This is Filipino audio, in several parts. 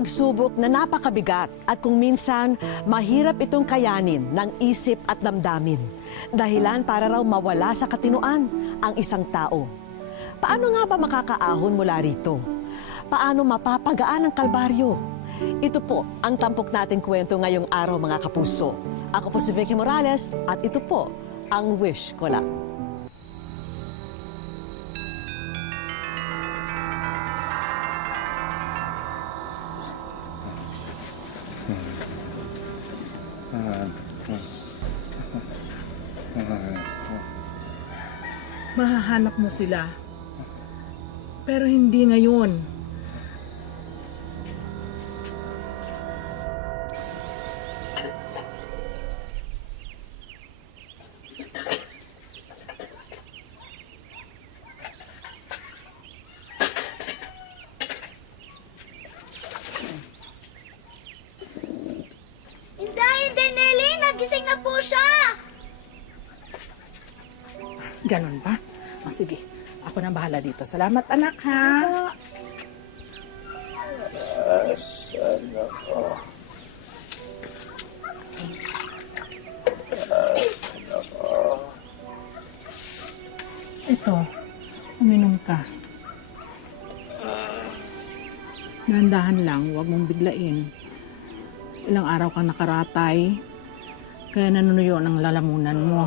pagsubok na napakabigat at kung minsan mahirap itong kayanin ng isip at damdamin. Dahilan para raw mawala sa katinuan ang isang tao. Paano nga ba makakaahon mula rito? Paano mapapagaan ang kalbaryo? Ito po ang tampok nating kwento ngayong araw, mga kapuso. Ako po si Vicky Morales at ito po ang Wish Ko Lang. Mahahanap mo sila. Pero hindi ngayon. Hindi, Nelly! Nagising na po siya! Ganon ba? O sige, ako na bahala dito. Salamat, anak, ha? Asan ako? Ito, uminom ka. Dahan-dahan lang, huwag mong biglain. Ilang araw kang nakaratay, kaya nanunuyo ng lalamunan mo.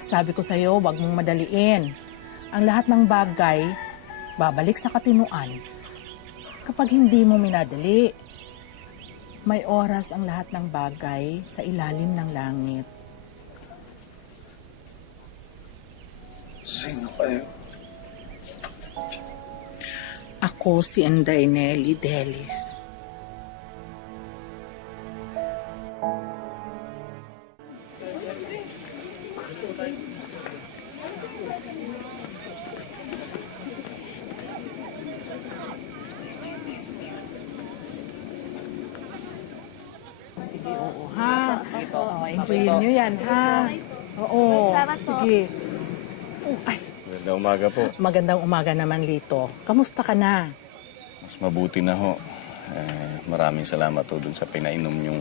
Sabi ko sa'yo, huwag mong madaliin. Ang lahat ng bagay, babalik sa katinuan. Kapag hindi mo minadali, may oras ang lahat ng bagay sa ilalim ng langit. Sino kayo? Ako si Inday Nelly Delis. Sige, oo, ha? Oo, enjoyin nyo yan, ha? Oo, Salamat po. sige. Oh, ay, Magandang umaga po. magandang umaga naman, Lito. Kamusta ka na? Mas mabuti na ho. Maraming salamat ho dun sa pinainom yung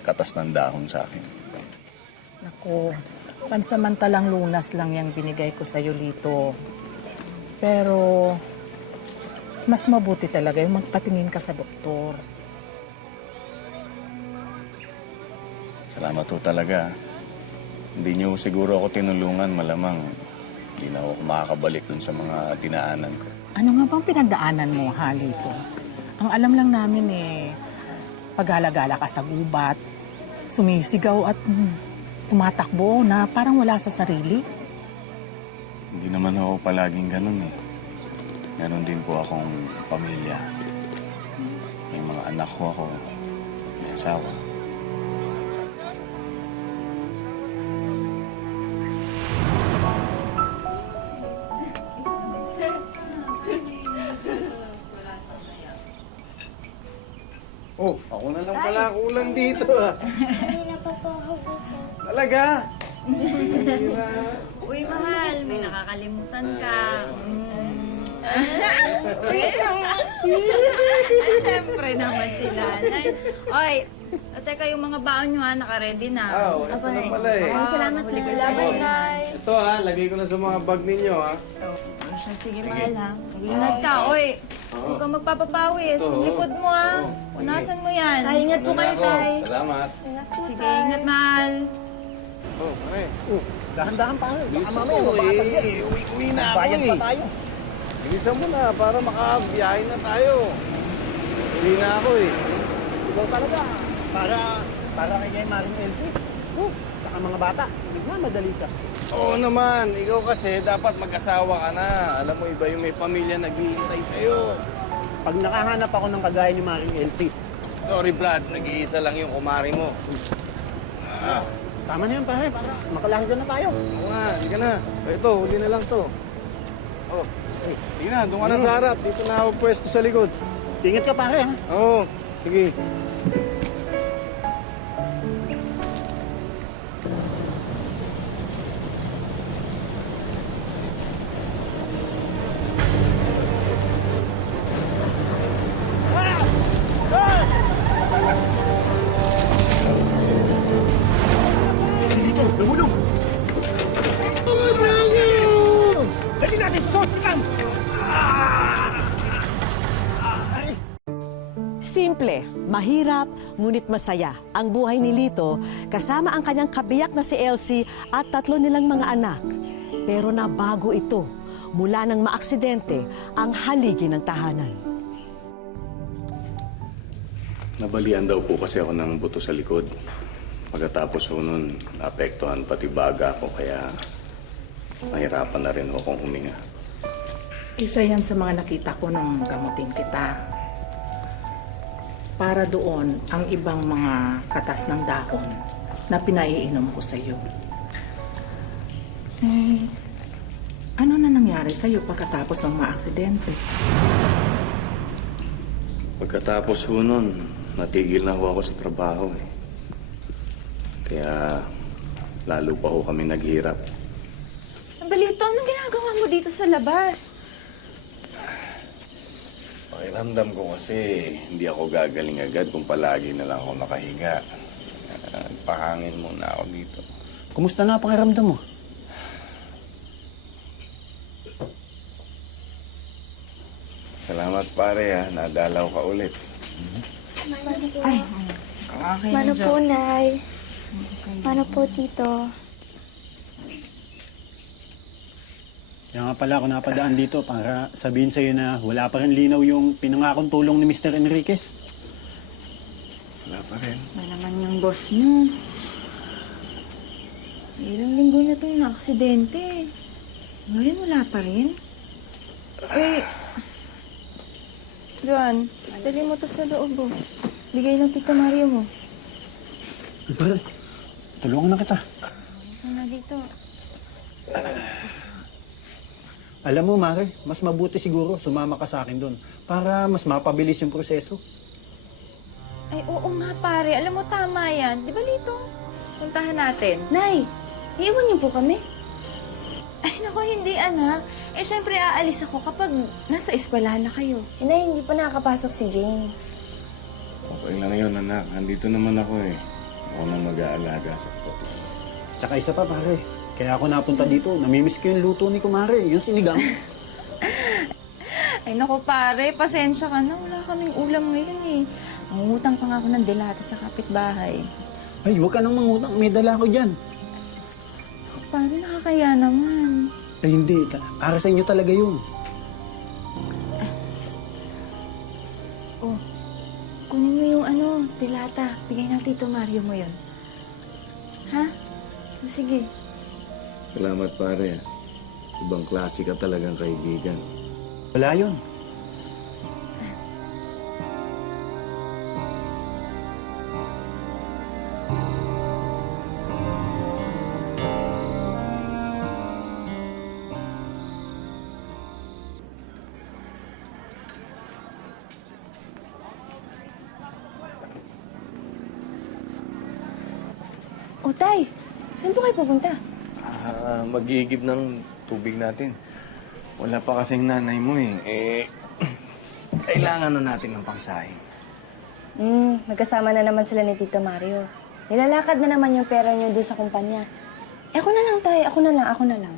katas ng dahon sa akin. Naku, pansamantalang lunas lang yung binigay ko sa'yo, Lito. Pero, mas mabuti talaga yung magpatingin ka sa doktor. Salamat ho talaga. Hindi niyo siguro ako tinulungan, malamang hindi na ako makakabalik dun sa mga dinaanan ko. Ano nga bang pinagdaanan mo, ha, Lito? Ang alam lang namin paghala-gala ka sa gubat, sumisigaw at tumatakbo na parang wala sa sarili. Hindi naman ako palaging ganun eh. Meron din po akong pamilya. May mga anak ko ako. May asawa. Oh, ako na lang pala kulang dito ah. Hindi na pa po ako gising. Talaga? Uy, mahal, may nakakalimutan ka. Ay, syempre naman sila. Oy, teka, yung mga baon nyo ha, naka-ready na. Oh, ito na pala eh. Salamat na. Salamat, Nay. Ito ha, lagay ko na sa mga bag ninyo ha. Sige, mahal ha. Ingat ka, oy. Huwag kang magpapapawis. Yung likod mo ha. Punasan mo yan. Ay, ingat po kayo, Tay. Salamat. Sige, ingat, mahal. Oh, pare. Dahan-dahan pa. Baka Bilisan mamaya mo mabasag yan. eh. Uwi na ako Bayad eh. pa tayo. Bilisan mo na para makabiyahe na tayo. Uwi na ako eh. Ikaw talaga. Para kay Maring Elsie. Saka mga bata. Hindi nga, madali ka. Oo naman. Ikaw kasi dapat mag-asawa ka na. Alam mo, iba yung may pamilya naghihintay sa'yo. Pag nakahanap ako ng kagaya ni Maring Elsie, Sorry, Brad. Nag-iisa lang yung kumari mo. tama na yan, pare. Para makalanggan na tayo. Oo nga, hindi ka na. Ito, huli na lang to. Oh, sige na, doon ka na sa harap. Dito na ako pwesto sa likod. Ingat ka, pare, ha? Oo, sige. Siyempre, mahirap ngunit masaya ang buhay ni Lito kasama ang kanyang kabiyak na si Elsie at 3 nilang mga anak. Pero nabago ito mula nang maaksidente ang haligi ng tahanan. Nabalian daw po kasi ako ng buto sa likod. Pagkatapos ho nun, naapektuhan pati baga ko kaya nahirapan na rin akong huminga. Isa yan sa mga nakita ko nung gamutin kita. Para doon ang ibang mga katas ng dahon na pinaiinom ko sa iyo. Ano na nangyari sa iyo pagkatapos ng maaksidente? Pagkatapos ho nun, natigil na ho ako sa trabaho eh. Kaya lalo pa ho kami naghirap. Balito, anong ginagawa mo dito sa labas? Pakiramdam ko kasi hindi ako gagaling agad kung palagi na lang ako nakahiga. Pahangin muna ako dito. Kumusta na pakiramdam mo? Salamat pare ha, nadalaw ka ulit. Okay, Mano po, Nay? Mano po, Tito? Kaya nga pala ako napadaan dito para sabihin sa'yo na wala pa rin linaw yung pinangakong tulong ni Mr. Enriquez. Wala pa rin. Ba naman yung boss mo? Ilang linggo na itong na-aksidente. Ngayon wala pa rin. Juan, dali mo to sa loob oh. Bigay ng Tita Mario mo. Pare, tulungan na kita. Ano na dito? Alam mo, Mare, mas mabuti siguro sumama ka sa akin doon para mas mapabilis yung proseso. Ay, oo nga pare. Alam mo, tama yan. Di ba, Lito? Puntahan natin. Nay, iiwan niyo po kami? Ay, naku, hindi, anak. Eh, syempre, aalis ako kapag nasa eskwelahan na kayo. Nay, hindi pa nakakapasok si Jane. Okay lang yun anak, nandito naman ako eh. Ako nang mag-aalaga sa kapatid. Tsaka isa pa, pare. Kaya ako napunta dito. Namimiss ko yung luto ni Kumare, yung sinigang. Ay, naku, pare. Pasensya ka na. Wala kaming ulam ngayon eh. Mangutang pa nga ako ng delata sa kapitbahay. Ay, huwag ka nang mangutang. May dala ko dyan. Pare, nakakaya naman. Ay, hindi. Para sa inyo talaga yun. Oh, kunin mo yung delata. Bigay ng Tito Mario mo yun. Ha? O, sige. Salamat pare. Ibang klase ka talagang kaibigan. Wala yun. O, Tay, saan po kayo pupunta? Mag-iigib ng tubig natin. Wala pa kasing nanay mo eh. Kailangan na natin ng pangsahin. Magkasama na naman sila ni Tito Mario. Nilalakad na naman yung pera niyo doon sa kumpanya. Ako na lang, Tay. Ako na lang.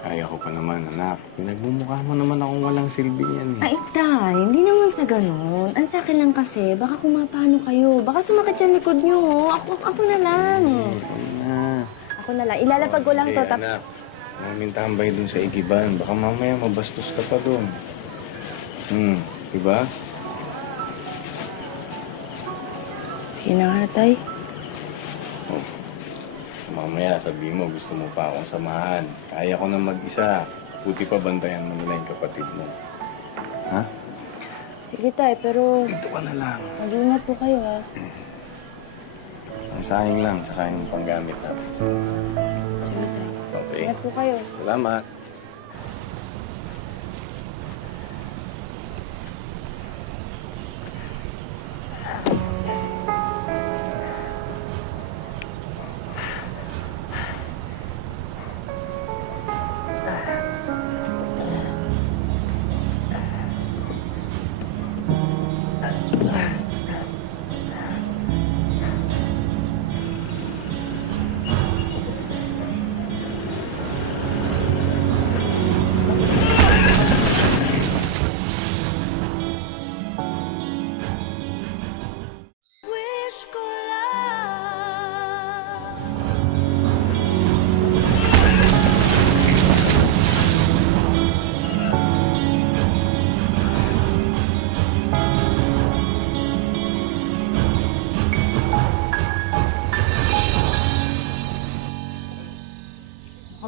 Kaya ko pa naman anak. Pinagmumukha mo naman akong walang silbi yan eh. Ay, Tay, hindi naman sa ganun. Ang sa akin lang kasi, baka kumapano kayo. Baka sumakit yung likod niyo. Ako na lang. Ako na lang. Ilalapag ko lang to. Anak, namin tambay dun sa igiban. Baka mamaya mabastos ka pa dun. Diba? Sige na nga, Tay. Oh. Mamaya sabihin mo gusto mo pa akong samahan. Kaya ko na mag-isa. Buti pa bantayan mo nila yung kapatid mo. Ha? Sige, Tay, pero Dito ka na lang. mag-ingat po kayo, ha? Ang sahing lang, saka yung panggamit natin. Sige, Tay. Okay. Ingat po kayo. Salamat.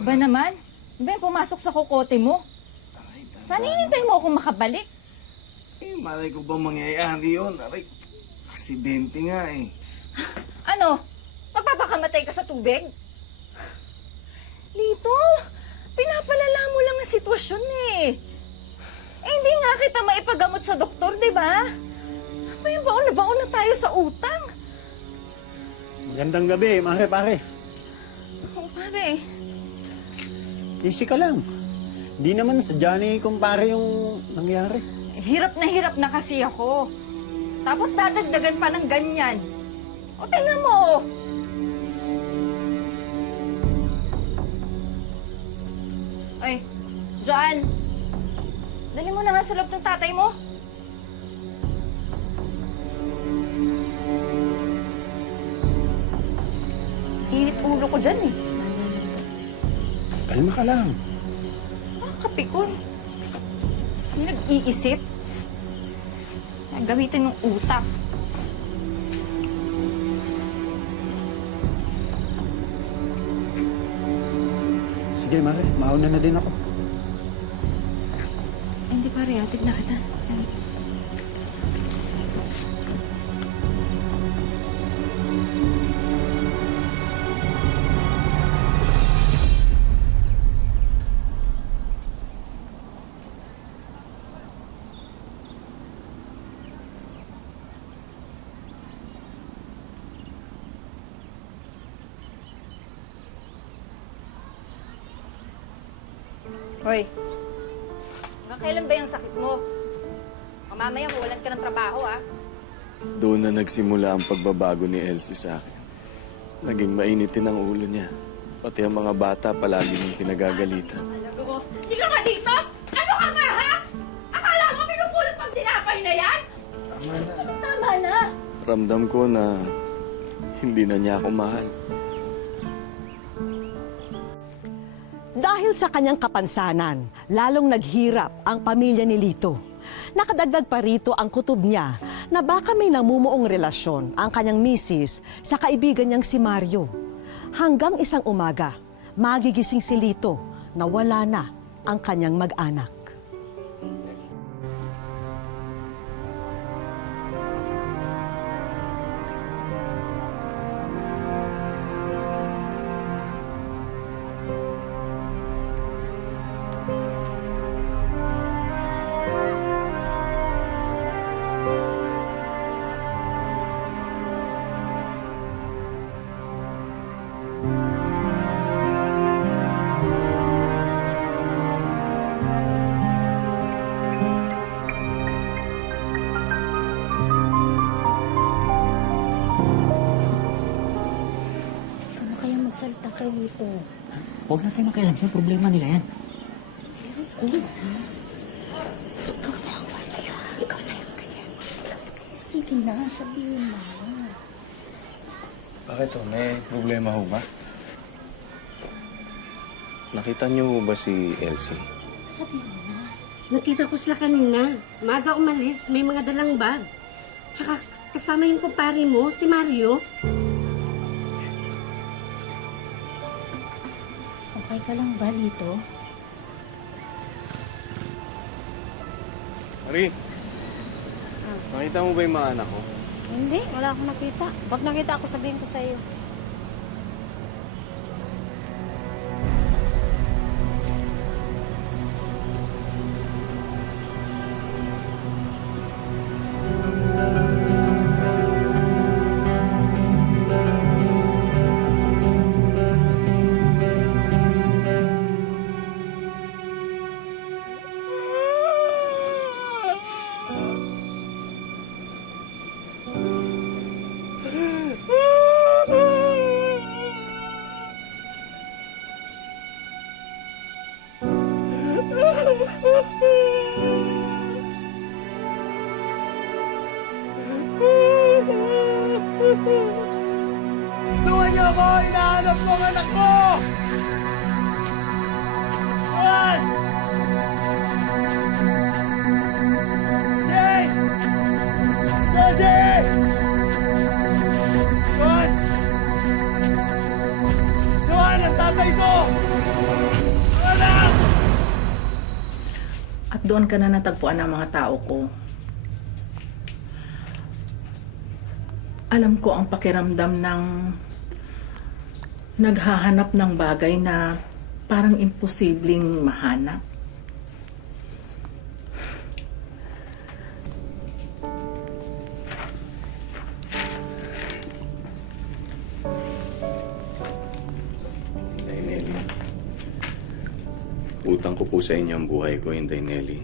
Aba naman, di ba yung pumasok sa kokote mo? Sana hinintay mo akong makabalik. Eh, malay ko ba mangyayari yun? Aray, aksidente nga eh. Ano? Magpapakamatay ka sa tubig? Lito, pinapalala mo lang ang sitwasyon eh. Eh, hindi nga kita maipagamot sa doktor, di ba? May baon na tayo sa utang. Magandang gabi, pare. Oh, pare, Easy ka lang. Di naman sadya ni kumpare yung nangyari. hirap na kasi ako. Tapos dadagdagan pa ng ganyan. O, tingnan mo. Ay, John. Dali mo na nga sa loob ng tatay mo. Init ulo ko dyan eh. Kalma ka lang. Nakakapikon. Hindi nag-iisip. Gamitin ng utak. Sige, Mare. Mauna na din ako. Hindi pare, atid na kita. Hoy, hanggang kailan ba yung sakit mo? Mamaya mawalan ka ng trabaho, ah. Doon na nagsimula ang pagbabago ni Elsie sa akin. Naging mainitin ang ulo niya. Pati ang mga bata palagi niyang pinagagalitan. Hindi ka nga dito! Ano ka nga, ha? Akala mo pinupulot pang tinapay na yan? Tama na! Ramdam ko na hindi na niya ako mahal. Dahil sa kanyang kapansanan, lalong naghirap ang pamilya ni Lito. Nakadagdag pa rito ang kutob niya na baka may namumuong relasyon ang kanyang misis sa kaibigan niyang si Mario. Hanggang isang umaga, magigising si Lito na wala na ang kanyang mag-anak. Ikaw na kaya magsalita kay Lito. Huwag na tayo makialam sa problema nila yan. Ikaw na yung kaya. Sige na, sabihin mo. Bakit ho? May problema ho ba? Nakita niyo ho ba si Elsie? Sabihin mo na. Nakita ko sila kanina. Maga umalis, may mga dalang bag. Tsaka kasama yung kumpare mo, si Mario. Okay ka lang ba, Lito? Marie! Nakita mo ba yung mga anak ko? Hindi, wala akong nakita. Pag nakita ako, sabihin ko sa'yo. Tuwan niyo ako! Hinahanap ko ang anak ko! Tuwan! Jay! Josie! Tuwan! Tuwan! Ang tatay ko! At doon ka na natagpuan ng mga tao ko. Alam ko ang pakiramdam ng naghahanap ng bagay na parang imposibleng mahanap. Inday Nelly. Utang ko po sa inyo ang buhay ko, Inday Nelly.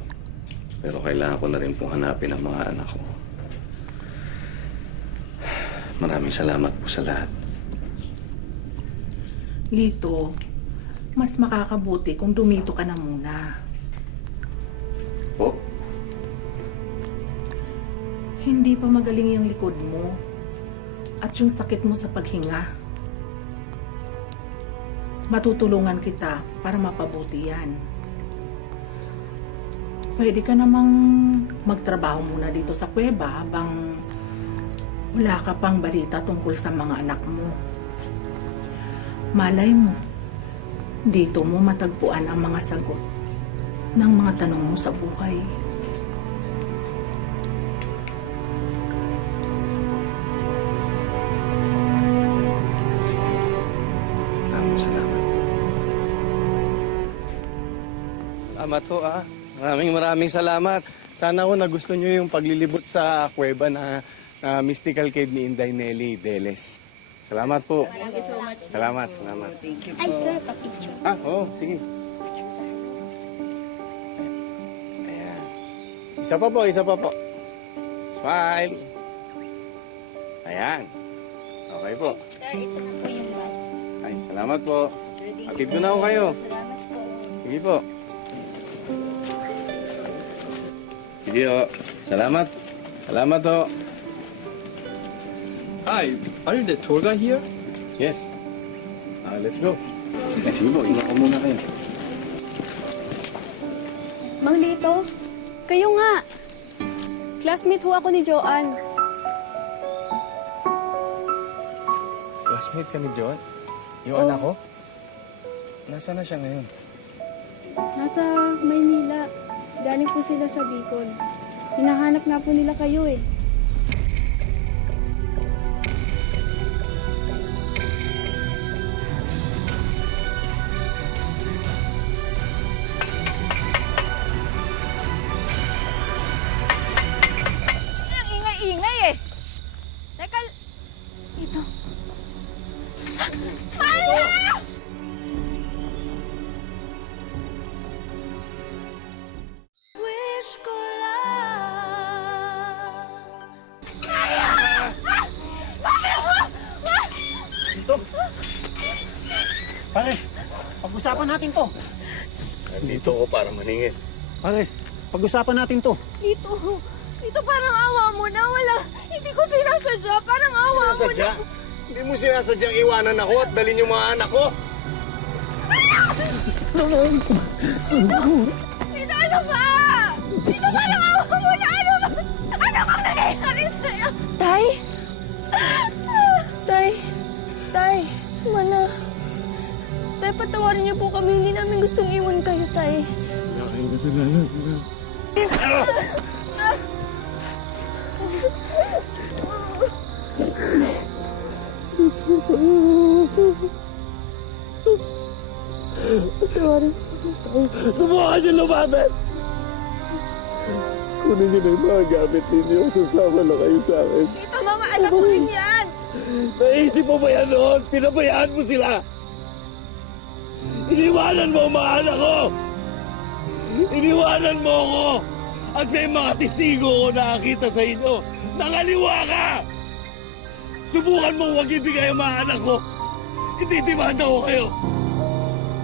Pero kailangan ko na rin pong hanapin ang mga anak ko. Maraming salamat po sa lahat. Lito, mas makakabuti kung dumito ka na muna. Po? Hindi pa magaling yung likod mo at yung sakit mo sa paghinga. Matutulungan kita para mapabuti yan. Pwede ka namang magtrabaho muna dito sa kuweba habang wala ka pang balita tungkol sa mga anak mo. Malay mo, dito mo matagpuan ang mga sagot ng mga tanong mo sa buhay. Maraming salamat. Salamat ho ah. Maraming salamat. Sana ho nagustuhan nyo yung paglilibot sa kuweba na mystical cave ni Inday Nelly Deles. Salamat po. Thank you so much. Salamat. Ay, sir, papicture. Sige. Ayan. Isa pa po. Smile. Ayan. Okay po. Sir, ito na po yung bag. Ay, salamat po. Atid ko na ako kayo. Salamat po. Sige po. Sige o. Salamat. Salamat o. Hi, are you the tour guide here? Yes. Let's go. Sige po, iwan ko muna kayo. Mang Lito, kayo nga. Classmate ho ako ni Joanne. Classmate ka ni John? Yung anak ko? Nasaan na siya ngayon? Nasa Maynila. Galing po sila sa Bicol. Hinahanap nga po nila kayo eh. Ang ingay-ingay eh. Teka, ito. Maria! Wish ko lang. Maria! Pare, pag-usapan natin to. Nandito ko para maningit. Pare, pag-usapan natin to. Dito parang awa mo na. Hindi ko sinasadya. Parang awa mo na. Hindi mo sinasadyang iwanan ako at dalhin yung mga anak ko. Dito, ano ba? Dito parang awa mo na. Ano ba? Ano bang nangyayari sa'yo? Tay? Tay, mana. Tay, patawarin niyo po kami. Hindi namin gustong iwan kayo, Tay. Subukan niyo lumaban! Kunin niyo na yung mga gamit ninyo. Sasama na kayo sa akin. Ito, mga anak ko rin yan. Naisip mo ba yan noon? Pinabayaan mo sila! Iniwanan mo ang mga anak ko! Iniwanan mo ako! At may mga testigo ko nakakita sa inyo. Nangaliwa ka! Subukan mong huwag ibigay ang mga anak ko. Itidimanda ko kayo.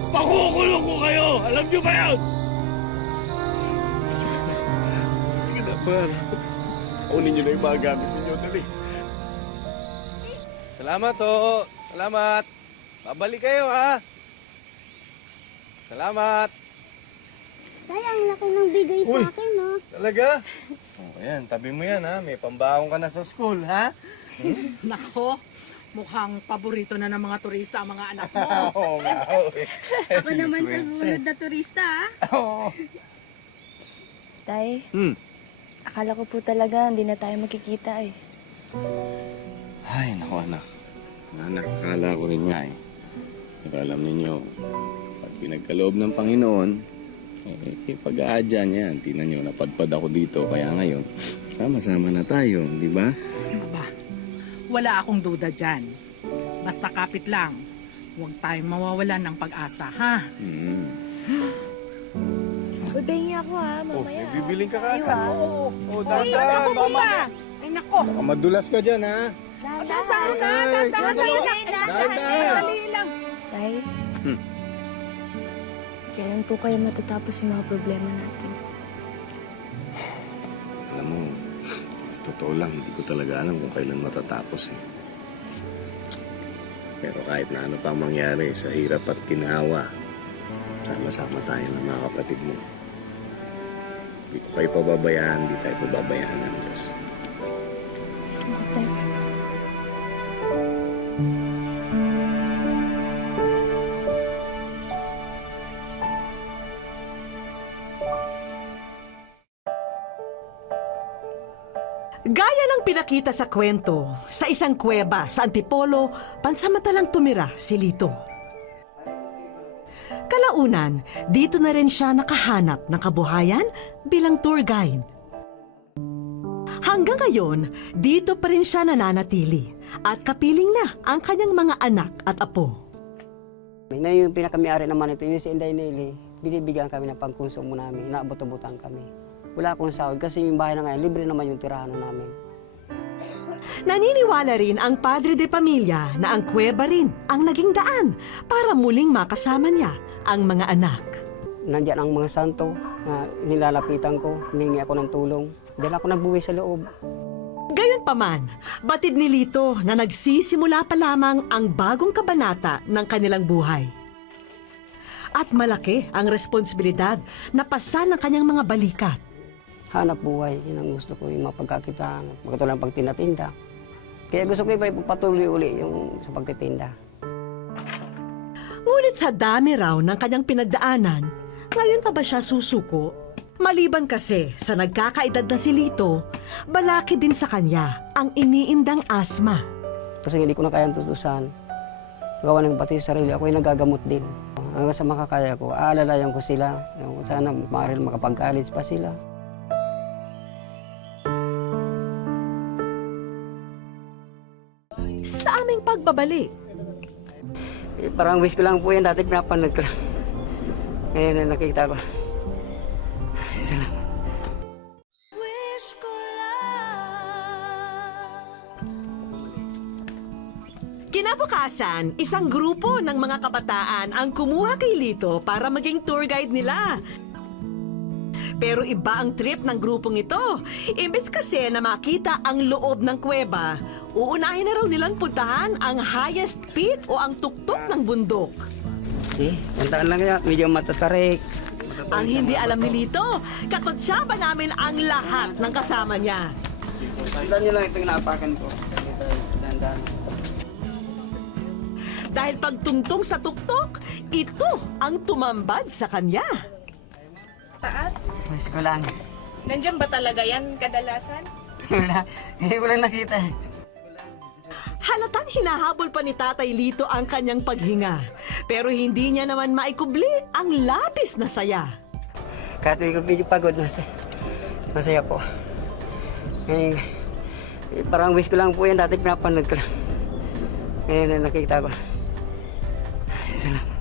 Pakukulong ko kayo. Alam niyo ba yan? Sige na, mahal. Kunin niyo na yung mga gamit ninyo. Dali. Salamat ho. Salamat. Babalik kayo ha. Salamat. Tay, ang laki ng bigay Uy. sa akin, no? Talaga? Oh, ayan, tabi mo yan ha. May pambaong ka na sa school ha. Nako, mukhang paborito na ng mga turista ang mga anak mo. Oo nga. Ako naman sa sumunod na turista, ah. Oo. Tay, akala ko po talaga hindi na tayo magkikita eh. Ay, naku anak. Anak, akala ko rin nga eh. Pero alam ninyo, pag pinagkaloob ng Panginoon, pag-aadya niya yan. Tingnan nyo, napadpad ako dito. Kaya ngayon, sama-sama na tayo, di ba? Aba, wala akong duda dyan. Basta kapit lang. Huwag tayong mawawalan ng pag-asa, ha? Uy, ako ha, mamaya. Bibiling ka ka. Ayaw, Dahan-dahan, mama. Ay, nako. Baka madulas ka dyan, ha? Dahan-dahan lang. Tay, kailan po kayo matatapos yung mga problema natin? Alam mo, sa totoo lang, hindi ko talaga alam kung kailan matatapos eh. Pero kahit na ano pang mangyari sa hirap at ginawa, sama-sama tayo ng mga kapatid mo. Hindi ko kayo pababayaan, hindi tayo pababayaan ng Diyos. Tay. Gaya ng pinakita sa kwento, sa isang kuweba sa Antipolo, pansamantalang tumira si Lito. Kalaunan, dito na rin siya nakahanap ng kabuhayan bilang tour guide. Hanggang ngayon, dito pa rin siya nananatili at kapiling na ang kanyang mga anak at apo. Ngayon yung pinakamayari naman ito, yung si Inday Nelly, binibigyan kami ng pangkonsumo namin, inaabot-abutan kami. Wala akong sahod kasi yung bahay na ngayon, libre naman yung tirahan namin. Naniniwala rin ang padre de pamilya na ang kuweba rin ang naging daan para muling makasama niya ang mga anak. Nandiyan ang mga santo na nilalapitan ko, humingi ako ng tulong. Diyan ako nagbuwi sa loob. Gayunpaman, batid ni Lito na nagsisimula pa lamang ang bagong kabanata ng kanilang buhay. At malaki ang responsibilidad na pasa ng kanyang mga balikat. Hanap buhay, yun ang gusto ko, yung mapagkakitaan, magkatulang pagtinatinda. Kaya gusto ko ipagpatuloy uli yung sa pagtitinda. Ngunit sa dami raw ng kanyang pinagdaanan, ngayon pa ba siya susuko? Maliban kasi sa nagkakaedad na si Lito, balaki din sa kanya ang iniindang asma. Kasi hindi ko na kayang tutusan. Gawa ng pati sa sarili, ako yung nagagamot din. Hanggang sa makakaya ko, aalalayan ko sila. Sana maaari makapag-college pa sila. Sa aming pagbabalik, Parang wish ko lang po yan, dati pinapanood ko lang. Ngayon na nakita ko. Salamat. kinabukasan, isang grupo ng mga kabataan ang kumuha kay Lito para maging tour guide nila. Pero iba ang trip ng grupong ito. Imbes kasi na makita ang loob ng kuweba, uunahin na raw nilang puntahan ang highest peak o ang tuktok ng bundok. Puntaan lang kaya, medyo matatarik. Ang hindi alam ni Lito, kakutsaba namin ang lahat ng kasama niya. Tandaan niyo lang itong napakan ko. Tandaan. Dahil pagtungtong sa tuktok, ito ang tumambad sa kanya. Wish ko lang. Nandiyan ba talaga yan kadalasan? Wala, hindi ko lang nakita. Halatang hinahabol pa ni Tatay Lito ang kanyang paghinga. Pero hindi niya naman maikubli ang labis na saya. Kahit ko medyo pagod, masaya po. Ngayon, parang wish ko lang po yan, dati pinapanood ko lang. Ngayon na nakita ko. Salamat.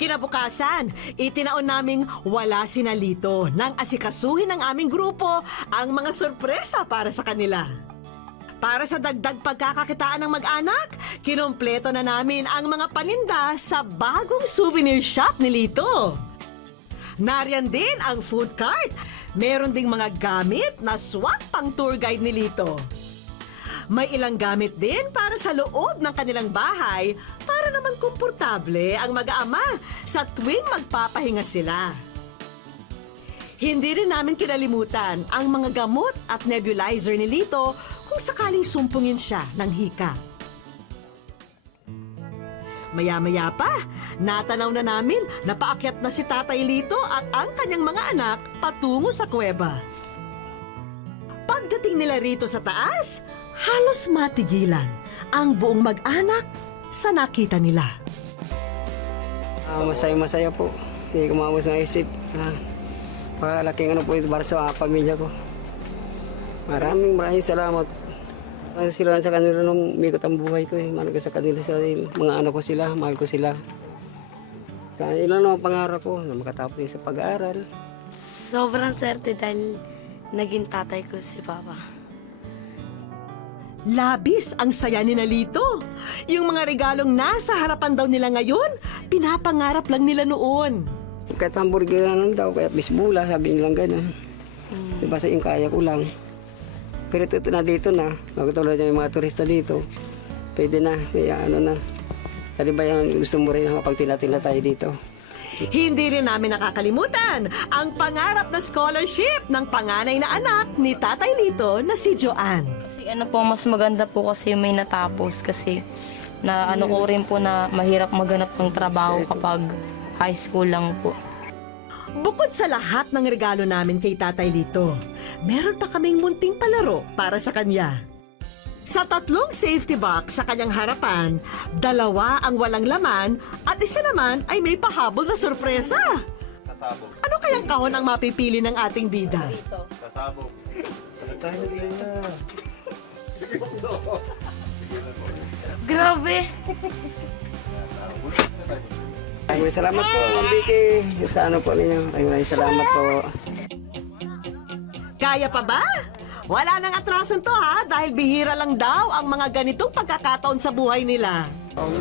Kinabukasan, itinaon naming wala sina Lito nang asikasuhin ng aming grupo ang mga sorpresa para sa kanila. Para sa dagdag pagkakakitaan ng mag-anak, kinumpleto na namin ang mga paninda sa bagong souvenir shop ni Lito. Nariyan din ang food cart. Meron ding mga gamit na swak pang tour guide ni Lito. May ilang gamit din para sa loob ng kanilang bahay para naman komportable ang mag-aama sa tuwing magpapahinga sila. Hindi rin namin kinalimutan ang mga gamot at nebulizer ni Lito kung sakaling sumpungin siya ng hika. Maya-maya pa, natanaw na namin na paakyat na si Tatay Lito at ang kanyang mga anak patungo sa kuweba. Pagdating nila rito sa taas, halos matigilan ang buong mag-anak sa nakita nila. Masaya-masaya po. Hindi ko maubos ng isip. Pagkalaking ano po ito para sa pamilya ko. Maraming salamat. Sila sa kanila nung umikot ang buhay ko. Mahal ko sa kanila mga anak ko sila, mahal ko sila. Kaya ilan ang pangarap ko na makatapos sa pag-aaral. Sobrang swerte dahil naging tatay ko si Papa. Labis ang saya ni Lito. Yung mga regalong nasa harapan daw nila ngayon, pinapangarap lang nila noon. Kahit hamburger na daw, kaya bisbula, sabi nilang gano'n. Diba sa yung kaya ko lang. Pero ito na dito na, magkatulad yung mga turista dito, pwede na, may ano na. Kali ba yung gusto mo rin kapag tinatina tayo dito? Hindi rin namin nakakalimutan ang pangarap na scholarship ng panganay na anak ni Tatay Lito na si Joanne. Kasi ano po, mas maganda po kasi may natapos kasi na ano ko rin po na mahirap maghanap ng trabaho kapag high school lang po. Bukod sa lahat ng regalo namin kay Tatay Lito, meron pa kaming munting palaro para sa kanya. Sa 3 safety box sa kanyang harapan, 2 ang walang laman at isa naman ay may pahabol na sorpresa. Kasabog. Ano kayang kahon ang mapipili ng ating bida? Kasabog. Grabe! Maraming salamat po, Ma'am Vicky. Sa ano po ninyo, maraming salamat po. Kaya pa ba? Wala nang atrasan to ha, dahil bihira lang daw ang mga ganitong pagkakataon sa buhay nila.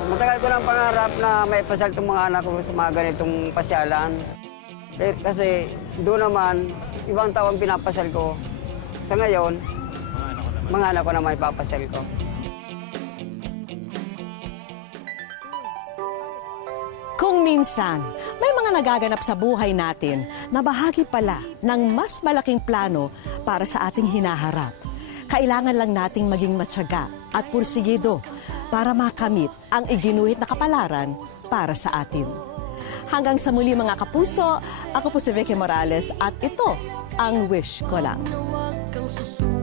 Matagal ko ng pangarap na may pasal itong mga anak ko sa mga ganitong pasyalan. Kasi doon naman, ibang tao ang pinapasal ko. Sa ngayon, mga anak ko naman ipapasal ko. Kung minsan, may mga nagaganap sa buhay natin na bahagi pala ng mas malaking plano para sa ating hinaharap. Kailangan lang nating maging matyaga at pursigido para makamit ang iginuhit na kapalaran para sa atin. Hanggang sa muli mga kapuso, ako po si Vicky Morales at ito ang Wish Ko Lang. Huwag kang susunod.